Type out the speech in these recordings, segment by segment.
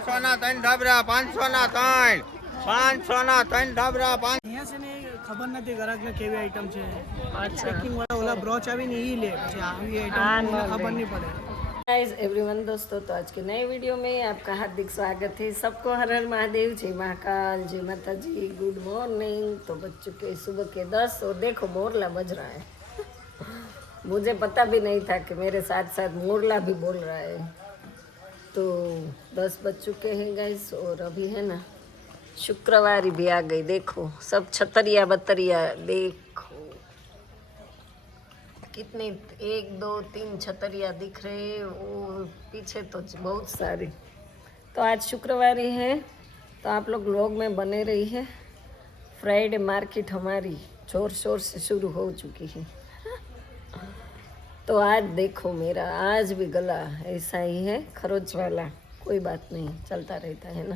પાંચસો ના ત્રણ ઢાબરા પાંચસો ના ત્રણ પાંચસો ના ત્રણ ઢાબરા પાંચ અહીંયા છે ને ખબર નથી ગ્રાહકને કેવી આઈટમ છે અચ્છા પેકિંગ વાળા ઓલા બ્રોચ આવીને એ લે પછી આવી हाँ, આઈટમ ना ખબર ले। નહીં પડે गाइस एवरीवन दोस्तों तो आज के नए वीडियो में आपका हार्दिक स्वागत है सबको हर हर महादेव जय महाकाल जय माता जी गुड मॉर्निंग तो बज चुके सुबह के दस और देखो मोरला बज रहा है मुझे पता भी नहीं था कि मेरे साथ साथ मोरला भी बोल रहा है तो दस बज चुके हैं गाइस और अभी है ना, शुक्रवार भी आ गई, देखो, सब छतरिया बतरिया, देखो। कितने, एक, दो, तीन छतरिया दिख रहे वो पीछे तो बहुत सारे। तो आज शुक्रवार है तो आप लोग लोग में बने रही है फ्राइडे मार्केट हमारी ज़ोर शोर से शुरू हो चुकी है। तो आज देखो मेरा, आज भी गला ऐसा ही है, खरोच वाला, कोई बात नहीं, चलता रहता है ना।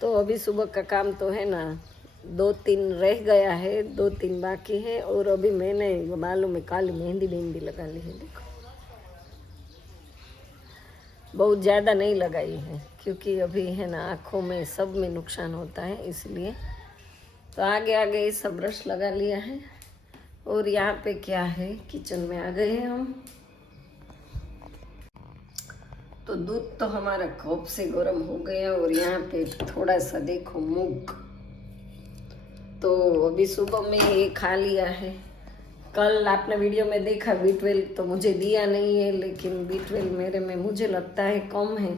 तो अभी सुबह का काम तो है ना, दो तीन रह गया है, दो तीन बाकी है, और अभी मैंने बालों में काली मेहंदी मेहंदी लगा ली है, देखो। बहुत ज़्यादा नहीं लगाई है, क्योंकि अभी है ना, आँखों में सब में नुकसान होता है, इसलिए तो आगे आगे ये सब ब्रश लगा लिया है। और यहाँ पे क्या है किचन में आ गए हैं हम। तो दूध तो हमारा कप से गर्म हो गया और यहाँ पे थोड़ा सा देखो मूग। तो अभी सुबह में ये खा लिया है। कल आपने वीडियो में देखा बी ट्वेल्व तो मुझे दिया नहीं है, लेकिन बी ट्वेल्व मेरे में मुझे लगता है कम है।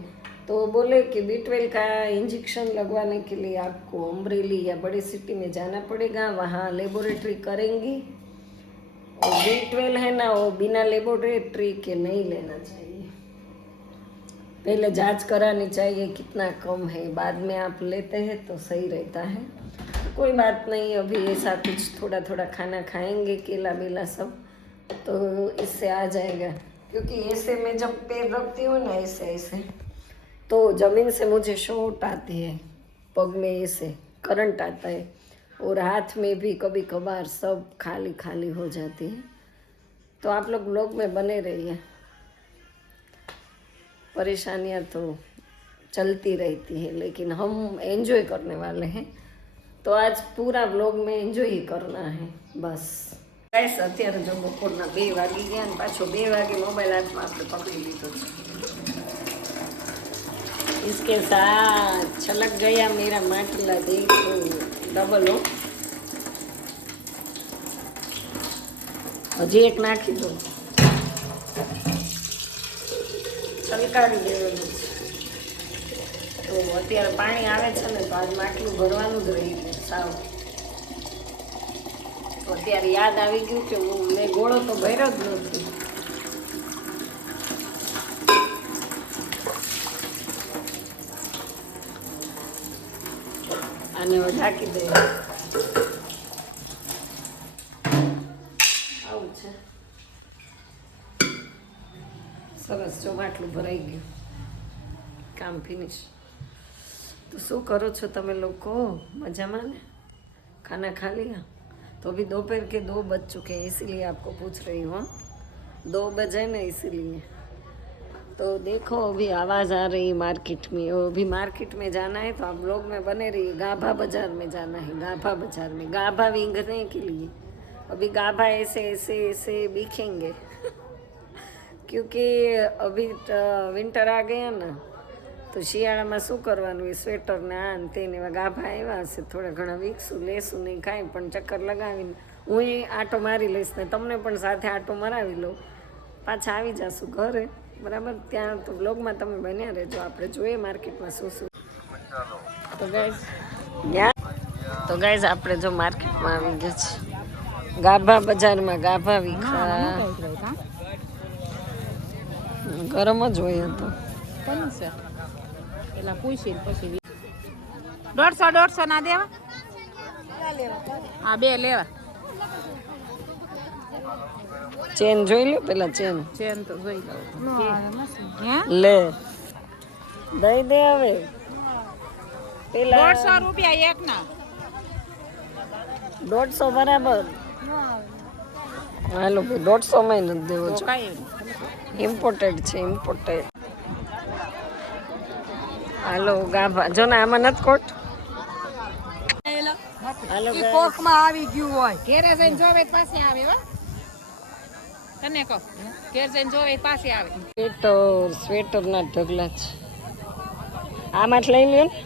तो बोले कि बी का इंजेक्शन लगवाने के लिए आपको अमरेली या बड़े सिटी में जाना पड़ेगा। वहाँ लेबोरेटरी करेंगी। बी ट्वेल्व है ना, वो बिना लेबोरेटरी के नहीं लेना चाहिए। पहले जाँच करानी चाहिए कितना कम है, बाद में आप लेते हैं तो सही रहता है। कोई बात नहीं, अभी ऐसा कुछ थोड़ा थोड़ा खाना खाएँगे केला बेला सब तो इससे आ जाएगा। क्योंकि ऐसे में जब पैर रखती हूँ ना, ऐसे ऐसे तो ज़मीन से मुझे शोट आती है, पग में ऐसे करंट आता है। और हाथ में भी कभी कभार सब खाली खाली हो जाती है तो आप लोग लोग में बने रहिए परेशानियाँ तो चलती रहती है लेकिन हम एंजॉय करने वाले हैं તો આજ પૂરા બ્લોગ મેં એન્જોય કરના હે બસ ગાઈસ અત્યારે જો બપોરના બે વાગી ગયા ને પાછો બે વાગે મોબાઈલ હાથમાં આપણે પકડી લીધો છે इसके साथ छलक गया मेरा માટલા देखो ડબલ હજી એક નાખી દો છલકાવી દેવાનું. તો અત્યારે પાણી આવે છે ને, તો આજ માટલું ભરવાનું જ રહી ગયું, સાવ. અત્યારે યાદ આવી ગયું કે હું, મેં ગોળો તો ભર્યો જ નથી. આને હવે ઢાંકી દે આવું છે સરસ જો માટલું ભરાઈ ગયું કામ ફિનિશ तो શું કરો છો તમે લોકો મજામાં ને खाना खा लिया तो अभी दोपहर के दो बज चुके हैं इसीलिए आपको पूछ रही हूँ हाँ? दो बजे ना इसीलिए तो देखो अभी आवाज़ आ रही मार्केट में और अभी मार्केट में जाना है तो आप लोग में बने रहिए गाभा बाजार में जाना है गाभा बाजार में गाभा विंगने के लिए अभी गाभा ऐसे ऐसे ऐसे बिखेंगे क्योंकि अभी विंटर आ गया ना તો શિયાળામાં શું કરવાનું એ સ્વેટર ને આ ને તેને એવા ગાભા આવ્યા હશે થોડા ઘણા વીકશું લેશું નહીં કાંઈ પણ ચક્કર લગાવીને હું એ આટો મારી લઈશ ને તમને પણ સાથે આટો મરાવી લઉં પાછા આવી જશું ઘરે બરાબર? ત્યાં તો બ્લોગમાં તમે બન્યા રહેજો. આપણે જોઈએ માર્કેટમાં શું શું. તો ગાઈઝ તો ગાઈઝ આપણે જો માર્કેટમાં આવી ગયા છે ગાભા બજારમાં ગાભા વિખા. ગરમ જ હોય તો. પેલા પૂછી પછી દોઢસો દોઢસો ના દેવા? હા બે લેવા. ચેન જોઈ લો પેલા ચેન. ચેન તો જોઈ લો. લે. દઈ દે હવે. પેલા દોઢસો રૂપિયા એક ના. દોઢસો બરાબર. હાલો ભાઈ દોઢસો માં નથી દેવો છો. ઇમ્પોર્ટેડ છે ઇમ્પોર્ટેડ હાલો ગાભા. જો ને આમાં નથી કોટ હાલો કોકમાં આવી ગયું હોય. ઘેરે જઈને જોવે પાસે આવે હો. તને કહો. ઘેર જઈને જોવે પાસે આવે. સ્વેટર સ્વેટર ના ઢગલા છે. આમાં જ લઈ લ્યો ને.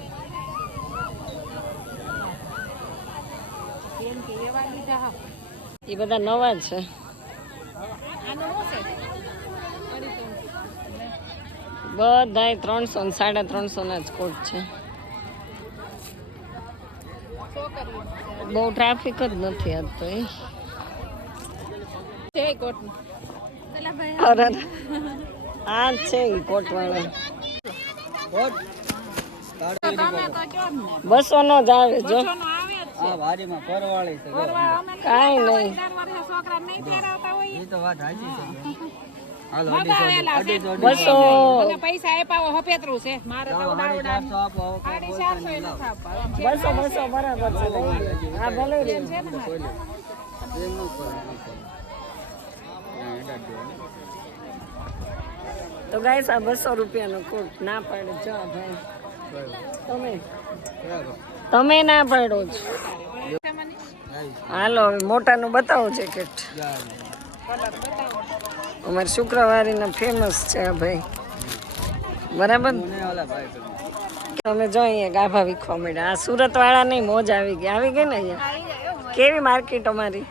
એ બધા નવા છે. બધા ત્રણસો ને સાડા ત્રણસો ના જ કોટ છે. બહુ ટ્રાફિક જ નથી આજ તો એ. છે કોટનું અરે આ છે કોટ? વાળા ને બસો નો જ આવે જો. કાંઈ નહીં. વર્ષે છોકરા નહીં પહેરાવતા હોય. તો વાત સાચી છે. હાલો મગાવેલા છે. બસો. પૈસા આપ્યા હપેતરું છે. મારે બસો બસો બરાબર છે લઈ લ્યો. હા ભલે રે. છે ને મારે તો ગાય આ બસો રૂપિયાનો કોટ ના પાડે. જો ભાઈ. તમે? તમે ના પાડો છો. હાલો હવે મોટાનું બતાવો જેકેટ. અમારે શુક્રવારીના ફેમસ છે આ ભાઈ. બરાબર? તમે જો અહીંયા ગાભા વીખવા મળ્યા આ સુરત વાળા નહીં મોજ આવી ગઈ. આવી ગઈ ને અહીંયા? કેવી માર્કેટ અમારી?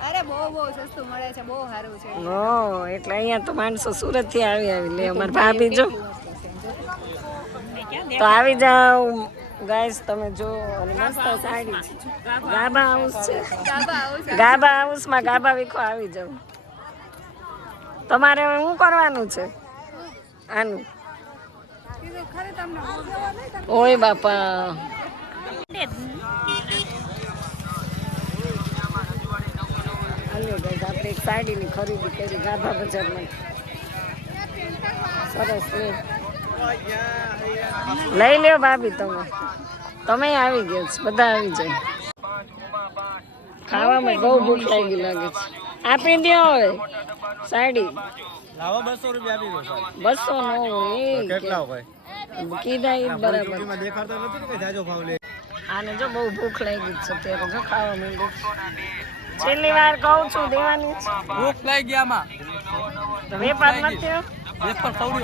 બહુ સસ્તું મળે છે બહુ સારું છે. ઓ એટલે અહીંયા તો માણસો સુરતથી આવી આવી લે અમાર ભાભી જો. તો આવી જાવ ગાઈસ તમે જો અને મસ્ત સાડી ગાબા હાઉસ છે. ગાભા હાઉસમાં ગાબા વિખો આવી જાવ તમારે શું કરવાનું છે? આનું. ઓય બાપા હાલો guys, આપણે એક સાડીની ખરીદી કરી ગાભા બજારમાં. સરસ લઈ લ્યો ભાભી તમે. તમે આવી ગયા છો બધા આવી જાય. ખાવામાં બહુ ભૂખ લાગી લાગે છે. આપી દો હવે સાડી. લાવો બસો રૂપિયા આપી દો બસો નો કેટલા હોય? કીધા એ બરાબર. એમાં નથી કે જાજો ભાવ લે. આને જો બહુ ભૂખ લાગી છે અત્યારે ખાવા માંડ્યું છેલ્લી વાર કહું છું દેવાની ભૂખ લાગી ગયા માં વેપાર નથી વેપાર વેફર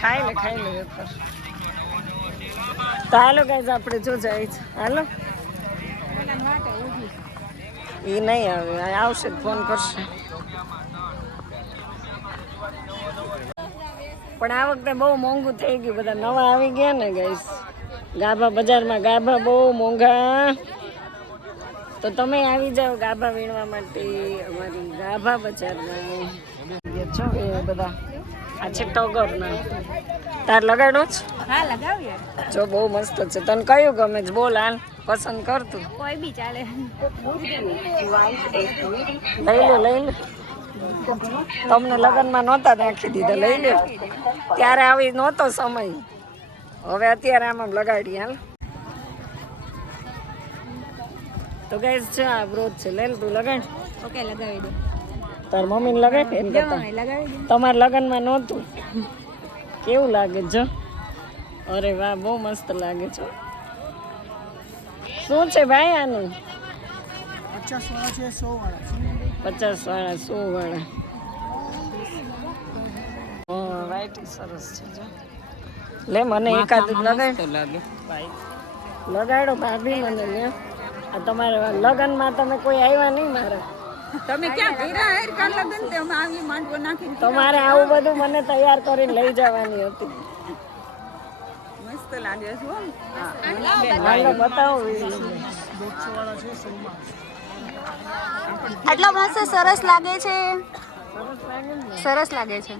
ખાઈ લે ખાઈ લે વેપાર. તો હાલો ગાઈઝ આપણે જો જાય છે હાલો. એ નહીં આવે આવશે ફોન કરશે. પણ આ વખતે બહુ મોંઘું થઈ ગયું. બધા નવા આવી ગયા ને ગાઈસ ગાભા બજારમાં ગાભા બહુ મોંઘા. તો તમે આવી જાઓ ગાભા વીણવા માટે અમારી ગાભા બજારમાં. છો એ બધા આ છે ટગરના. તાર લગાડો જ હા લગાવીએ. જો બહુ મસ્ત છે. તને કયું ગમે છે? બોલ હાલ પસંદ કરતું કોઈ બી ચાલે. લઈ લો લઈ લો. તમને લગ્નમાં નહોતા નાખી દીધા લઈ લો. ત્યારે આવી નહોતો સમય. હવે અત્યારે આમ આમ લગાડી હાલ. તો ગાઈસ છે આ બ્રોચ છે લે તું લગાડ. ઓકે લગાવી દે. તાર મમ્મીને લગાડ એમ કરતા. લગાવી દો. તમારા લગ્નમાં નહોતું. કેવું લાગે છે જો? અરે વાહ બહુ મસ્ત લાગે છે શું છે ભાઈ આનું? પચાસ વાળા છે સો વાળા પચાસ વાળા સો વાળા વાઈટ સરસ છે જો. લે મને એકાદ લગાડ. લગાડો ભાભી મને લ્યો. આ તમારા લગ્નમાં તમે કોઈ આવ્યા નહીં મારા? તમે ક્યાં કર્યા હેર કાલ લગન તે અમે આવી માંડવો નાખી તમારે આવું બધું મને તૈયાર કરીને લઈ જવાની હતી. મસ્ત લાગે છે હો. હાલો બતાવો video. દોઢસો વાળા છે સોમાં આટલો મસ્ત સરસ લાગે છે. સરસ લાગે છે.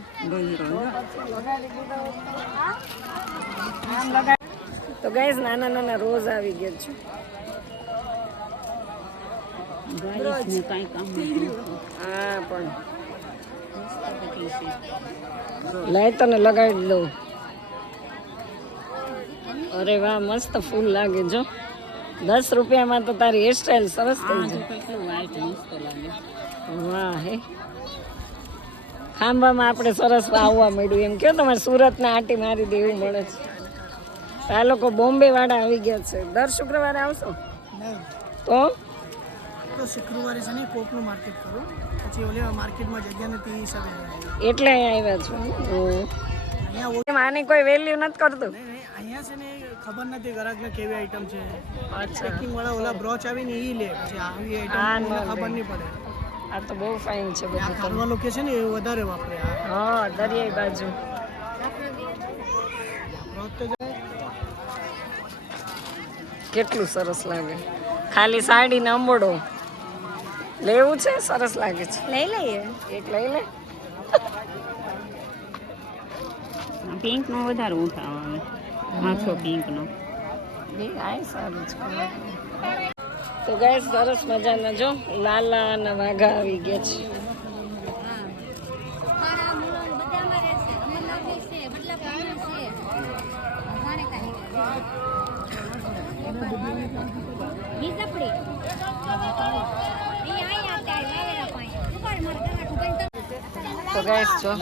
તો ગઈસ નાના નાના રોજ આવી ગયા છે. હા પણ. લઈ તને લગાવી દઉં. અરે વાહ મસ્ત ફૂલ લાગે જો. દસ રૂપિયામાં તો તારી હેરસ્ટાઈલ સરસ થઈ જાય. વાહ હે. ખાંભામાં આપણે સરસ આવવા મળ્યું એમ કયો તમારે સુરતના આંટી મારી દેવું મળે છે. આ લોકો બોમ્બે વાળા આવી ગયા છે. દર શુક્રવારે આવશો? તો? તો શુક્રવારે છે ને કોકનું માર્કેટ કરું પછી ઓલે માર્કેટમાં જગ્યા નથી એ હિસાબે એટલે અહીંયા આવ્યા છો. અહીંયા આની કોઈ વેલ્યુ નથી કરતું? અહીંયા છે ને ખબર નથી ગ્રાહકને કેવી આઈટમ છે. પેકિંગ વાળા ઓલા બ્રોચ આવીને એ લે પછી આવી આઈટમ ખબર નહીં પડે. આ તો બહુ ફાઇન છે બધું ખારવા લોકેશન છે ને એ વધારે વાપરે હા દરિયાઈ બાજુ. કેટલું સરસ લાગે. ખાલી સાડી ને અંબોડો લેવું છે? સરસ લાગે છે. લઈ લઈએ. એક લઈ લે. પિંક નો વધારે ઉઠાવ આવે માથો પિંક નો બે આય સારું છે તો ગાય સરસ મજાના જો. લાલા અને વાઘા આવી ગયા છે મારા મુલાન બધામાં રહેશે અમરનાથની છે બદલાપુરની છે મારે કાંઈ બીજપડી એ અહીંયા ત્યાં લાવેલા પાણી ઉપર મારે કલાક ઊભા તો ગાય જો.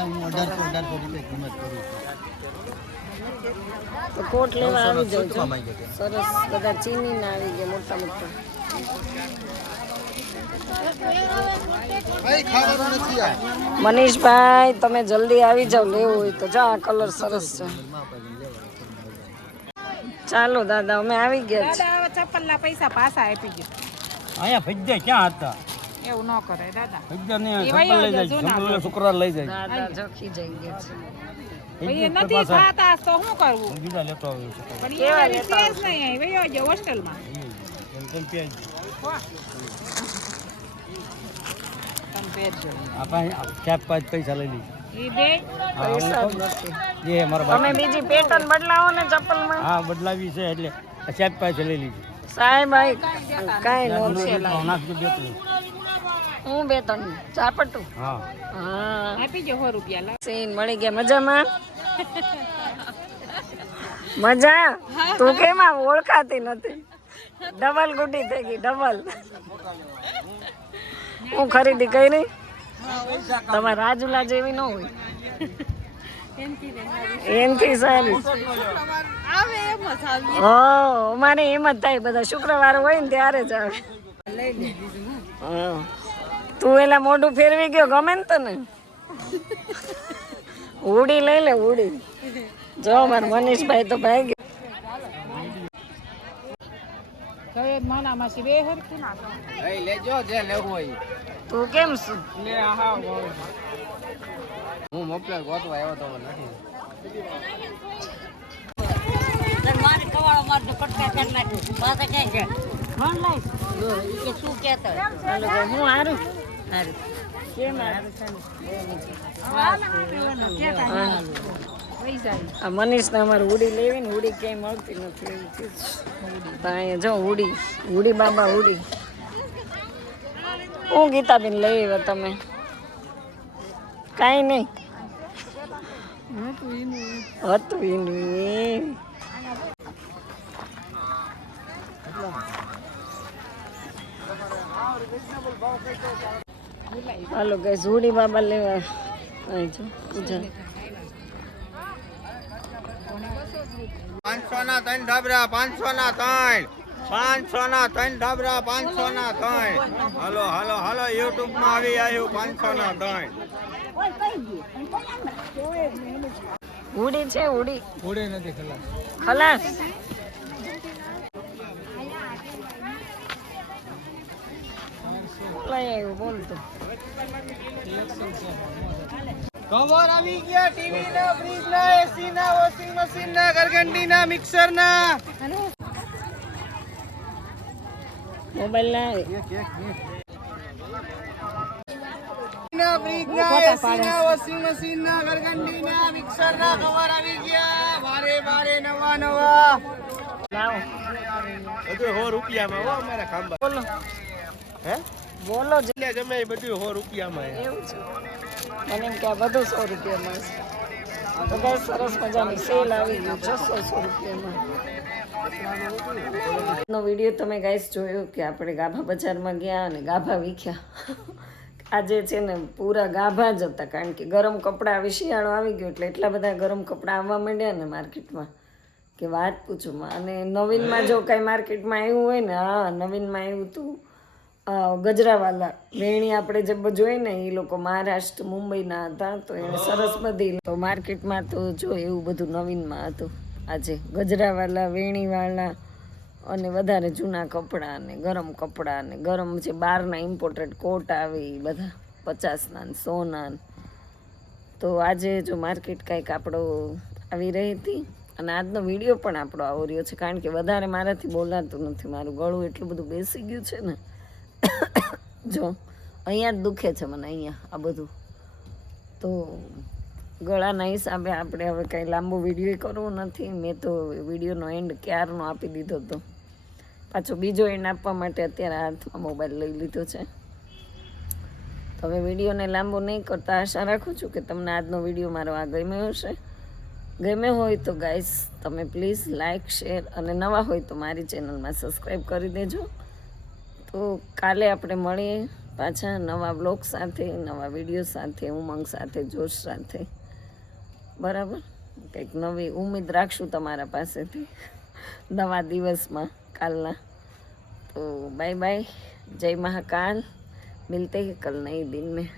તો કોટ લેવા આવી જાવ છો. સરસ બધા ચીની ના આવી ગયા મોટા મોટા. મનીષભાઈ તમે જલ્દી આવી જાવ લેવું હોય તો જા કલર સરસ છે. ચાલો દાદા અમે આવી ગયા પૈસા પાછા આપી ગયા અહીંયા ફજ્જા ક્યાં હતા? એવું ન કરે દાદા. એ ચપ્પલ લઈ જાય જૂના. શુક્રવાર લઈ જાય. દાદા જોખી જઈ ગયા છે. નથી ખાતા તો શું કરવું? બીજા લેતો આવ્યો પણ એ રીતે જ નહીં વયો ગયો હોસ્ટેલમાં. એમ તેમ કે તમે પહેરજો આ પાસે પૈસા લઈ લીધી. પૈસા તમે બીજી પેટર્ન બદલાવો ને ચપ્પલમાં. હા બદલાવી છે એટલે આ ચાર લઈ લીધી. સાહેબ ભાઈ કાંઈ છે હું બે ત્રણ. ચાપટું હા. હા. આપી જો રૂપિયા લાવ. સીન મળી ગયા. મજામાં? મજા? તું કેમ આમ ઓળખાતી નથી? ડબલ ગુટી થઈ ગઈ ડબલ. હું ખરીદી કરી તમારે રાજુલા જેવી ન હોય. એનથી સારી. હો અમારે એમ જ થાય. બધા શુક્રવાર હોય ને ત્યારે જ આવે. હા. તું એલા મોઢું ફેરવી ગયો ગમે ને તને. ઉડી લઈ લે ઉડી. જો મારા મનીષભાઈ તો ભાઈ ગયો. માસી બે હરખું ના કરો. લેજો જે લેવું હોય તું કેમ છું? હું હું હારું. મનીષ ને અમારે ઉડી લેવી ને ઉડી ક્યાંય મળતી નથી અહીંયા જો ઉડી ઉડી બાબા ઉડી હું ગીતાબેન લઈ આવ્યા તમે? કાંઈ નહીં. હતું એનું હાલો ગઈ હુડી બાબા લેવા પાંચસો ના ત્રણ ઢબરા પાંચસો ના ત્રણ. પાંચસો ના ત્રણ ઢબરા પાંચસો ના ત્રણ. હાલો હાલો હાલો યુટ્યુબમાં આવી આવ્યું પાંચસો ના ત્રણ. હુડી છે હુડી ઘોડે નથી ખલાસ. ખલાસ. આવ્યું બોલતો કવર આવી ગયા ટીવી ના ફ્રીજ ના એસી ના વોશિંગ મશીન ના ઘરઘંટી ના મિક્સર ના મોબાઈલ ના ના ફ્રીજ ના એસી ના વોશિંગ મશીન ના ઘરઘંટી ના મિક્સર ના કવર આવી ગયા. ભારે ભારે નવા નવા. લાવો. બધું સો રૂપિયામાં હો અમારા ખાંબા બોલો. હે? બોલો જલે જમે એ બધું સો રૂપિયામાં એવું છે. મને એમ કે આ બધું સો રૂપિયામાં છે. બધા સરસ મજાની સેલ આવી ગઈ છસો સો રૂપિયામાં. નો વીડિયો તમે ગાઈસ જોયો કે આપણે ગાભા બજારમાં ગયા અને ગાભા વીખ્યા. આજે છે ને પૂરા ગાભા જ હતા કારણ કે ગરમ કપડાં શિયાળો આવી ગયો એટલે એટલા બધા ગરમ કપડાં આવવા માંડ્યા ને માર્કેટમાં કે વાત પૂછું અને નવીનમાં જો કાંઈ માર્કેટમાં આવ્યું હોય ને હા નવીનમાં આવ્યું હતું ગજરાવાલા વેણી આપણે જે જોઈ ને એ લોકો મહારાષ્ટ્ર, મુંબઈના હતા, તો એને સરસ બધી તો માર્કેટમાં તો જો એવું બધું નવીનમાં હતું. આજે ગજરાવાલા વેણીવાળા અને વધારે જૂના કપડાં ને ગરમ કપડાં ને ગરમ જે બહારના ઇમ્પોર્ટેડ કોટ આવે એ બધા, પચાસના સોના તો આજે જો માર્કેટ કાંઈક આપણો આવી રહી હતી અને આજનો વીડિયો પણ આપણો આવો રહ્યો છે, કારણ કે વધારે મારાથી બોલાતું નથી, મારું ગળું એટલું બધું બેસી ગયું છે ને. જો, અહીંયા જ દુખે છે મને અહીંયા, આ બધું. તો ગળાના હિસાબે આપણે હવે કંઈ લાંબો વીડિયો કરવો નથી. મેં તો વિડીયોનો એન્ડ ક્યારનો આપી દીધો હતો. પાછો બીજો એન્ડ આપવા માટે અત્યારે હાથમાં મોબાઈલ લઈ લીધો છે. તો હવે વિડીયોને લાંબો નહીં કરતા. આશા રાખું છું કે તમને આજનો વીડિયો મારો આ ગમ્યો હશે. ગમ્યો હોય તો ગાઈસ તમે પ્લીઝ લાઇક શેર અને નવા હોય તો મારી ચેનલમાં સબસ્ક્રાઈબ કરી દેજો. તો કાલે આપણે મળીએ પાછા નવા બ્લોગ સાથે, નવા વીડિયો સાથે, ઉમંગ સાથે, જોશ સાથે. બરાબર? કંઈક નવી ઉમેદ રાખશું તમારા પાસેથી નવા દિવસમાં, કાલના. તો બાય બાય જય મહાકાલ. મિલતે હે કલ નહીં દિન મેં.